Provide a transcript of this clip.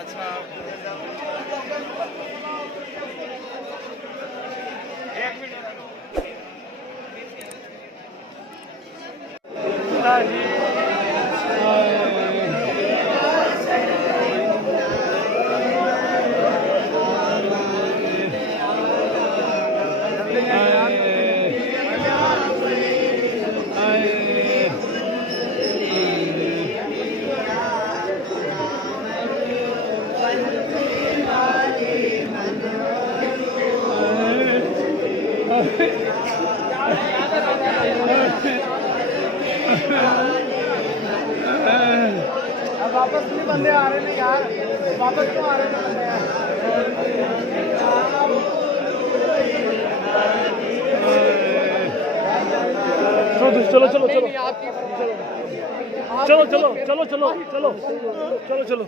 अच्छा एक मिनट अब वापस नहीं बंदे आ रहे हैं यार, वापस क्यों आ रहे हैं बंदे यार। चलो चलो चलो चलो चलो चलो चलो चलो चलो चलो चलो चलो